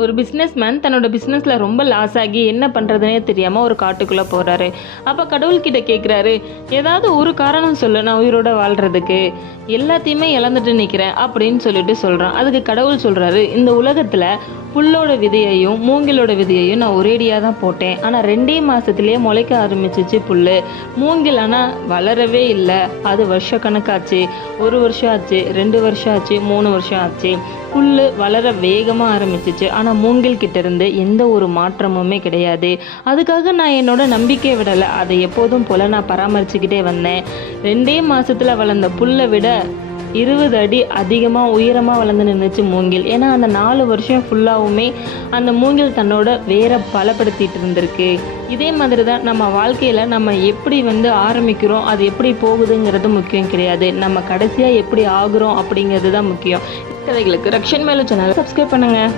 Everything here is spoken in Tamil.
ஒரு பிஸ்னஸ்மேன் தன்னோட பிஸ்னஸில் ரொம்ப லாஸ் ஆகி என்ன பண்ணுறதுனே தெரியாமல் ஒரு காட்டுக்குள்ளே போகிறாரு. அப்போ கடவுள்கிட்ட கேட்குறாரு, ஏதாவது ஒரு காரணம் சொல்லு நான் உயிரோட வாழ்கிறதுக்கு, எல்லாத்தையுமே இழந்துட்டு நிற்கிறேன் அப்படின்னு சொல்லிட்டு சொல்கிறான். அதுக்கு கடவுள் சொல்கிறாரு, இந்த உலகத்தில் புல்லோட விதையையும் மூங்கிலோட விதையையும் நான் ஒரேடியாக தான் போட்டேன். ஆனால் 2 மாதத்துலேயே முளைக்க ஆரம்பிச்சிச்சு புல். மூங்கில் ஆனால் வளரவே இல்லை. அது வருஷக்கணக்காச்சு. 1 வருஷம் ஆச்சு, 2 வருஷம் ஆச்சு, 3 வருஷம் ஆச்சு. புல் வளர வேகமாக ஆரம்பிச்சிச்சு. ஆனால் மூங்கில் கிட்ட இருந்து எந்த ஒரு மாற்றமுமே கிடையாது. அதுக்காக நான் என்னோட நம்பிக்கையை விடலை. அதை எப்போதும் போல் நான் பராமரிச்சுக்கிட்டே வந்தேன். 2 மாதத்தில் வளர்ந்த புல்லை விட 20 அடி அதிகமாக உயரமாக வளர்ந்து நின்றுச்சு மூங்கில். ஏன்னா அந்த 4 வருஷம் ஃபுல்லாகவுமே அந்த மூங்கில் தன்னோட வேரை பலப்படுத்திட்டு இருந்திருக்கு. இதே மாதிரி தான் நம்ம வாழ்க்கையில் நம்ம எப்படி ஆரம்பிக்கிறோம், அது எப்படி போகுதுங்கிறது முக்கியம் கிடையாது. நம்ம கடைசியாக எப்படி ஆகுறோம் அப்படிங்கிறது தான் முக்கியம். கதைகளுக்கு ரக்ஷன் மேலு சேனலை சப்ஸ்கிரைப் பண்ணுங்கள்.